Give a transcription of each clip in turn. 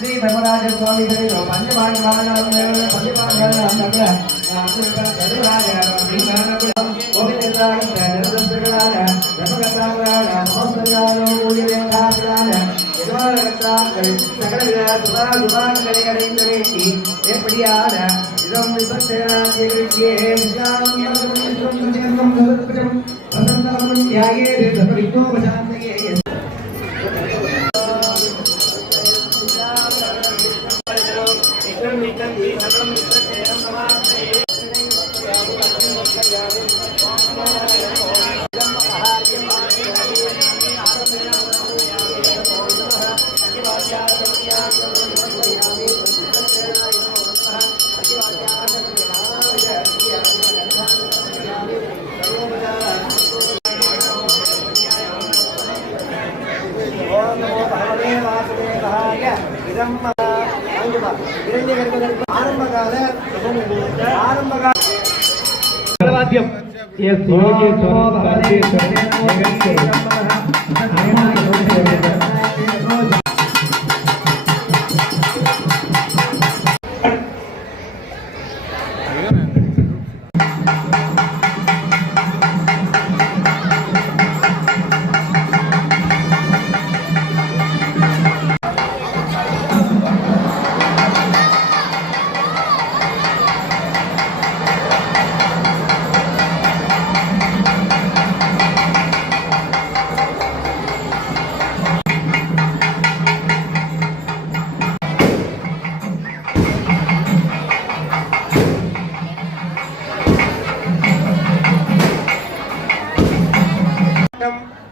श्री धर्मराज स्वामी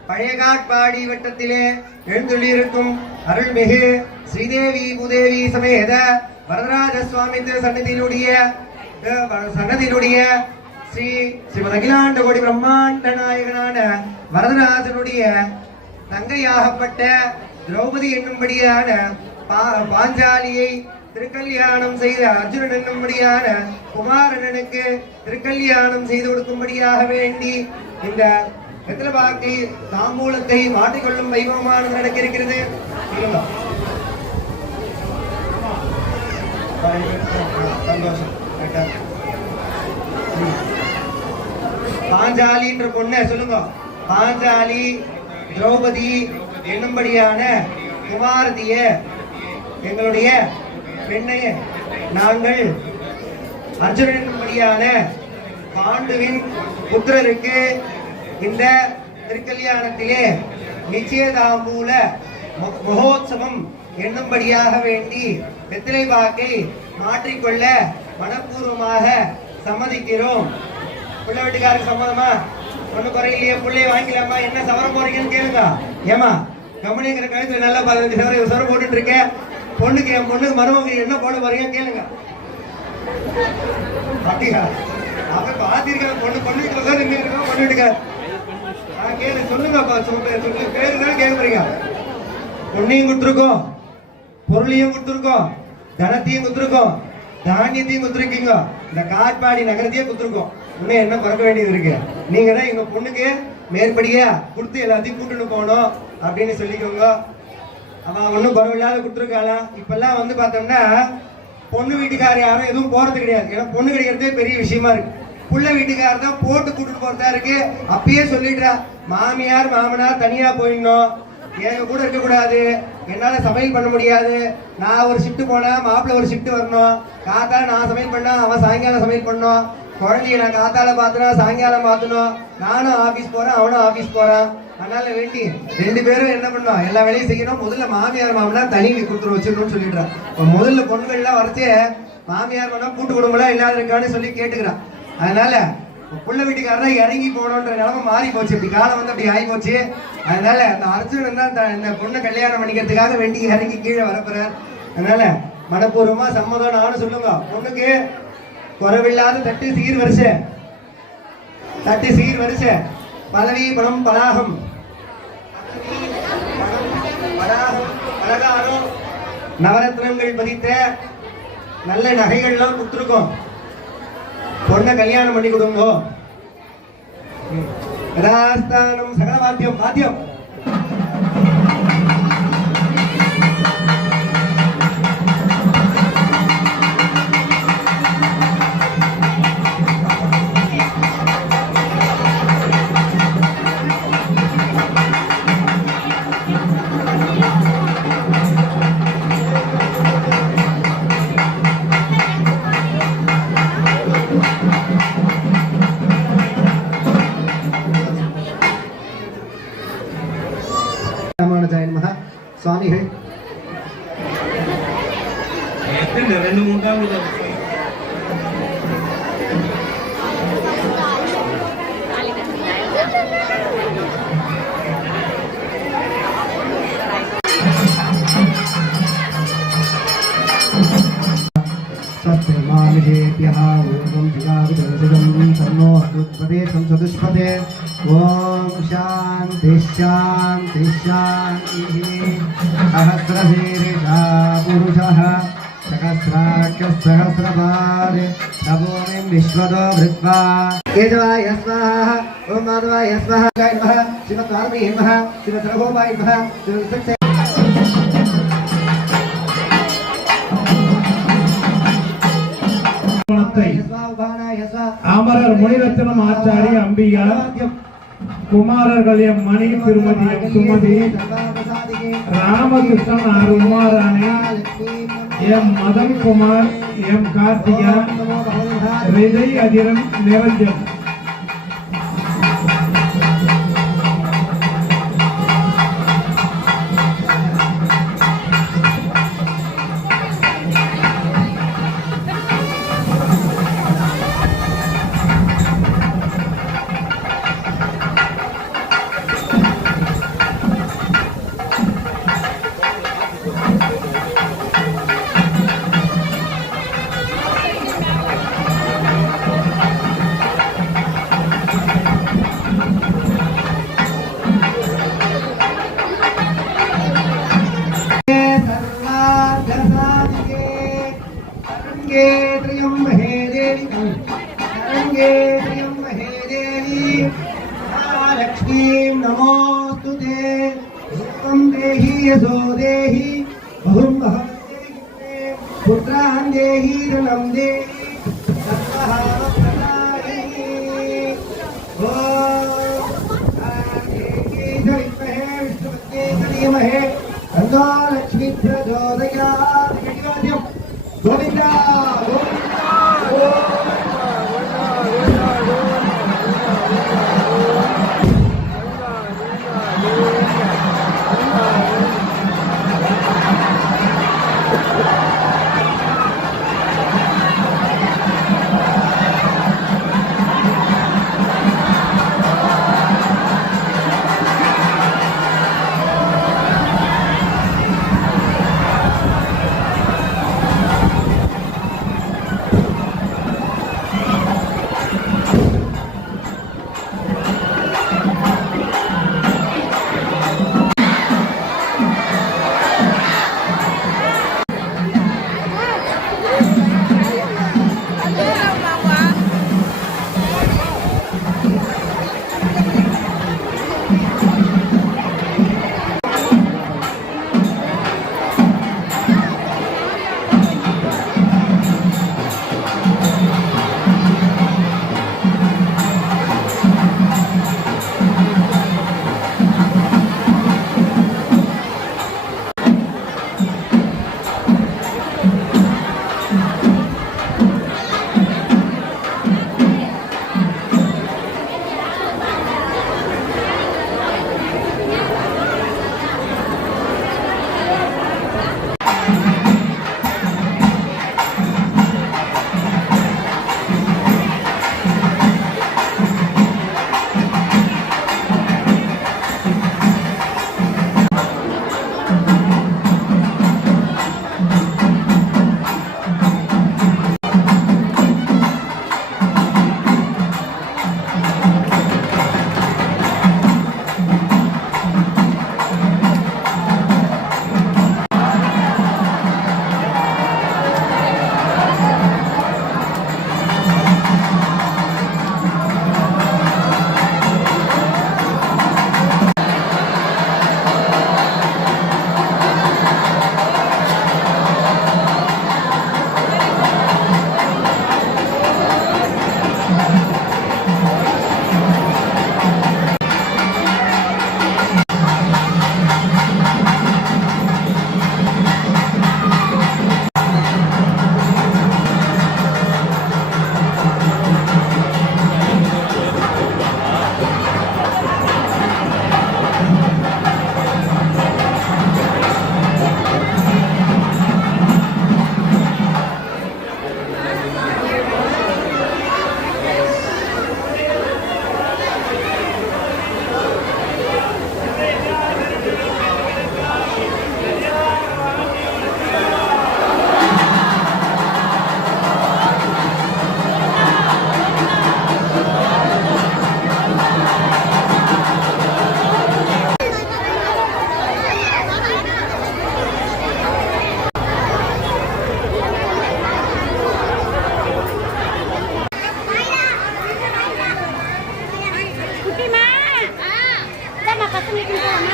பழையகாட்பாடி வட்டத்திலே எழுந்துள்ளிருக்கும் அருள்மிகு ஸ்ரீதேவி பூதேவி சமேத வரதராஜ சுவாமி சன்னதியினுடைய ஸ்ரீ ஸ்ரீமத் அகிலாண்ட கோடி பிரம்மாண்ட நாயகனான வரதராஜனுடைய தங்கையாகப்பட்ட திரௌபதி என்னும்படியான பாஞ்சாலியை திருக்கல்யாணம் செய்த அர்ஜுனன் என்னும்படியான குமாரனனுக்கு திருக்கல்யாணம் செய்து கொடுக்கும்படியாக வேண்டி இந்த வெத்தலைபாக்கை தாம்பூலத்தை மாற்றிக்கொள்ளும் வைபவமானது நடக்க இருக்கிறது. பாஞ்சாலி என்ற பொண்ணை சொல்லுங்க. பாஞ்சாலி திரௌபதி என்னும்படியான குமாரதிய எங்களுடைய பெண்ணை நாங்கள் அர்ஜுனன் என்னும்படியான பாண்டுவின் புத்திரருக்கு இந்த திருக்கல்யாணத்திலே நிச்சயதாம்பூல மகோத்சவம் என்னும்படியாக வேண்டி வெத்திலை பாக்கை மாற்றிக்கொள்ள மனப்பூர்வமாக சம்மதிக்கிறோம். பிள்ளை வீட்டுக்காருக்கு சம்மதமா? ஒண்ணு குறையிலேயே பிள்ளைய வாங்கிக்கலாமா? என்ன சவரம் போறீங்கன்னு கேளுங்க. ஏமா கம்பெனிங்கிற கழுத்துல நல்லா 15 சவரம் போட்டுட்டு இருக்கேன். பொண்ணுக்கு என் பொண்ணுக்கு மருமக என்ன போட போறீங்க கேளுங்க. அப்படியா? அப்ப பாத்திருக்க பொண்ணு பொண்ணுக்கு பொண்ணு வீட்டுக்காரு கேளு சொல்லுங்கப்பா. பேரு தான் கேட்குறீங்க. பொண்ணையும் கொடுத்துருக்கோம், பொருளையும் கொடுத்துருக்கோம், தனத்தையும் கொடுத்துருக்கோம், தானியத்தையும் கொடுத்துருக்கீங்க, இந்த காட்பாடி நகரத்தையே கொடுத்துருக்கோம். இன்னும் என்ன பறக்க வேண்டியது இருக்கு? நீங்க தான் எங்க பொண்ணுக்கு மேற்படியா கொடுத்து எல்லாத்தையும் கூட்டுன்னு போகணும் அப்படின்னு சொல்லிக்கோங்க. அவன் ஒன்றும் பரவாயில்லாத கொடுத்துருக்காளாம். இப்பெல்லாம் வந்து பார்த்தோம்னா பொண்ணு வீட்டுக்காரர் யாரும் எதுவும் போறது கிடையாது. ஏன்னா பொண்ணு கிடைக்கிறதே பெரிய விஷயமா இருக்கு. புள்ள வீட்டுக்காரர் தான் போட்டு கூட்டிட்டு போறதா இருக்கு. அப்பயே சொல்லிடுறா, மாமியார் மாமனார் தனியா போயிடணும், எங்க கூட இருக்க கூடாது, என்னால சமையல் பண்ண முடியாது, நான் ஒரு ஷிஃப்ட் போனா மாப்பிள்ள ஒரு ஷிஃப்ட் வரணும், காத்தால நான் சமையல் பண்ணா அவன் சாயங்காலம் சமையல் பண்ணணும், குழந்தைய நான் காத்தால பார்த்தனா சாயங்காலம் பார்த்தணும், நானும் ஆபீஸ் போறேன் அவனும் ஆபீஸ் போறான். அதனால வேண்டி 2 பேரும் என்ன பண்ணோம், எல்லா வேலையும் செய்யணும். முதல்ல மாமியார் மாமனார் தனி கொடுத்துரு வச்சிடணும்னு சொல்லிடுறான். முதல்ல பொண்ணுகள்லாம் வரைச்சே மாமியார் மாமனார் கூட்டு குடும்பம்லாம் இல்லாத இருக்கான்னு சொல்லி கேட்டுக்கிறான். அதனால புள்ள வீட்டுக்காரதான் இறங்கி போகணுன்ற நிலைமை மாறி போச்சு. இப்படி காலம் வந்து அப்படி ஆகி போச்சு. அதனால அந்த அர்ஜுனன் தான் இந்த பொண்ணை கல்யாணம் பண்ணிக்கிறதுக்காக வேண்டி இறங்கி கீழே வரப்போறார். அதனால மனப்பூர்வமா சம்மதம் நானும் சொல்லுங்க. பொண்ணுக்கு குறைவில்லாத தட்டு சீர் வரிசை, தட்டு சீர் வரிசை, பதவி பணம் பலாகம், பலகாரம், நவரத்னங்கள் பதித்த நல்ல நகைகள்லாம் கொடுத்துருக்கோம். பொண்ணை கல்யாணம் பண்ணி கொடுங்க. கதாஸ்தானம் சகல வாத்தியம் வாத்தியம். சுவாமிகள் चतुष्पदे ओम शांति शांति शांति सहस्रशीर्षा पुरुषः सहस्राख्यः सहस्रपाद नमोऽयं विश्वतो भृत्वा केशवाय स्वाहा ओम माधवाय स्वाहा नमः श्रीमद्वाल्मीहि नमः श्रीमद्रघुनाथाय नमः அமரர் முனிரத்னம் ஆச்சாரி அம்பிகார் குமாரர்கள் எம் மணி திருமதி M Sumathi Ramakrishnan R Umarani M Madan Kumar M Karthika Vijay Athiran Niranjan लक्ष्मीं नमोस्तुते भूतं देहि यशो देहि बहुं देहि पुत्रान् देहि धनं देहि सर्वहारप्रदायिनि ओम विष्णुपत्ये कलिमहे तन्नो लक्ष्मी प्रचोदयात्।